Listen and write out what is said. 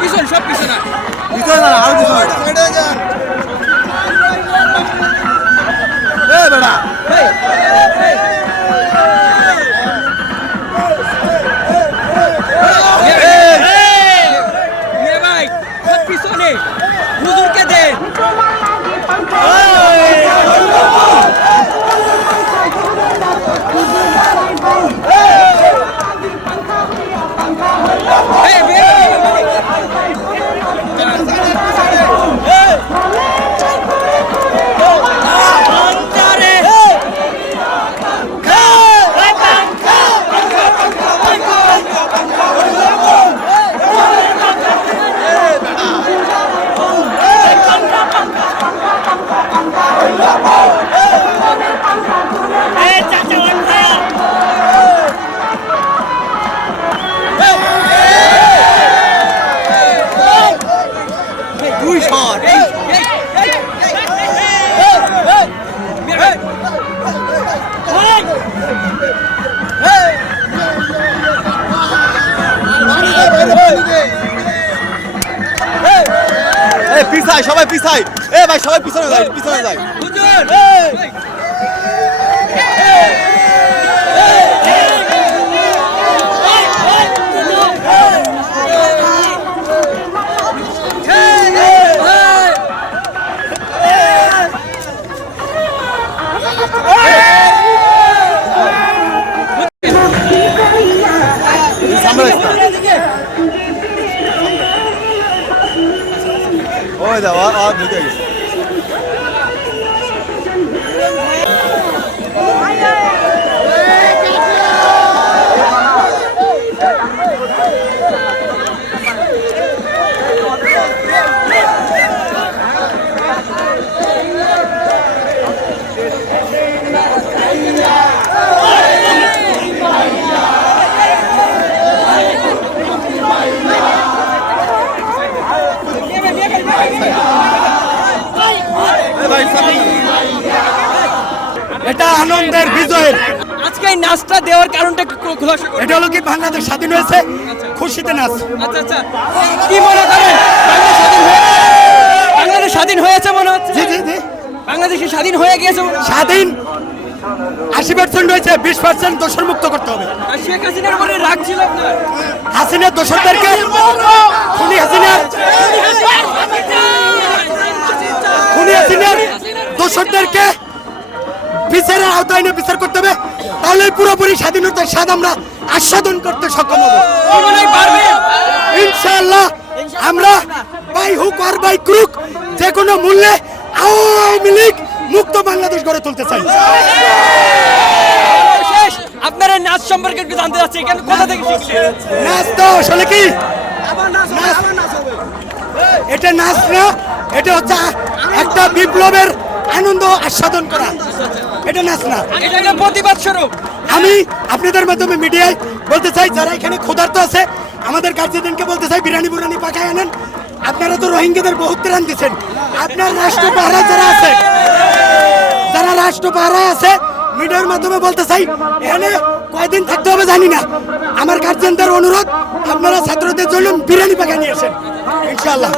পিছন সব পিছন পিছনে না আর পিছনে সাইডে যান এই বেটা ভাই সব পিছনে হুজুরকে দে পিছাই সবাই পিছাই এ ভাই সবাই পিছনে যায় ওই দাও আর ঢুকে গেছে এটা আনন্দের বিজয়ের আজকে এই নাচটা দেওয়ার কারণটা খোলাসা করুন। এটা হলো কি বাংলাদেশ স্বাধীন হয়েছে খুশিতে নাচ। আচ্ছা আচ্ছা কি মনে করেন বাংলাদেশ স্বাধীন হয়েছে মনে হচ্ছে? জি জি জি বাংলাদেশ স্বাধীন হয়ে গিয়েছে স্বাধীন 80% হয়েছে 20% দোষর মুক্ত করতে হবে। আর শেখ হাসিনার উপরে রাগ ছিল আপনার? হাসিনার দোষরদেরকে খুনি হাসিনার দোষরদেরকে বিচারের আওতায় নিয়ে বিচার করতে হবে, তাহলে পুরোপুরি স্বাধীনতার স্বাদ আমরা আস্বাদন করতে সক্ষম হব ইনশাআল্লাহ। আমরা বাই হুক আর বাই ক্রুক যে কোনো মূল্যে আওয়ামী লীগ মুক্ত বাংলাদেশ গড়ে তুলতে চাই। আপনার এই নাচ সম্পর্কে একটু জানতে চাচ্ছি, কেন কোথা থেকে শিখলেন? নাচ তো আসলে কি এটা নাচ না, এটা হচ্ছে একটা বিপ্লবের আনন্দ আস্বাদন করা, এটা নাচ না, এটা প্রতিবাদ স্বরূপ। আমি আপনাদের মাধ্যমে মিডিয়ায় বলতে চাই, যারা এখানে ক্ষুধার্ত আছে আমাদের গার্জিয়ানকে বলতে চাই বিরিয়ানি বুরানি পাকায় আনেন। আপনারা তো রোহিঙ্গাদের বহুত ত্রাণ দিচ্ছেন, আপনার রাষ্ট্র পাহারা যারা রাষ্ট্র পাহারায় আছে মিডিয়ার মাধ্যমে বলতে চাই এখানে কয়দিন থাকতে হবে জানি না, আমার গার্জিয়ানদের অনুরোধ আপনারা ছাত্রদের জন্য বিরিয়ানি পাকায় নিয়ে আসেন ইনশাআল্লাহ।